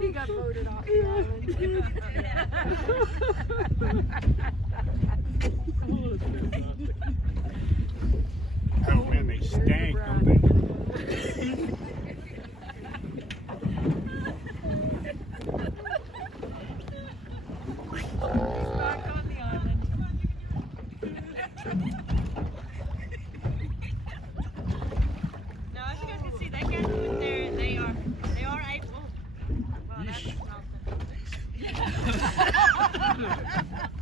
He got voted off the island. Oh man, they stank, don't they? Back on the island. Now, as you guys can see, they can't do it there. They are able. Well, that's not the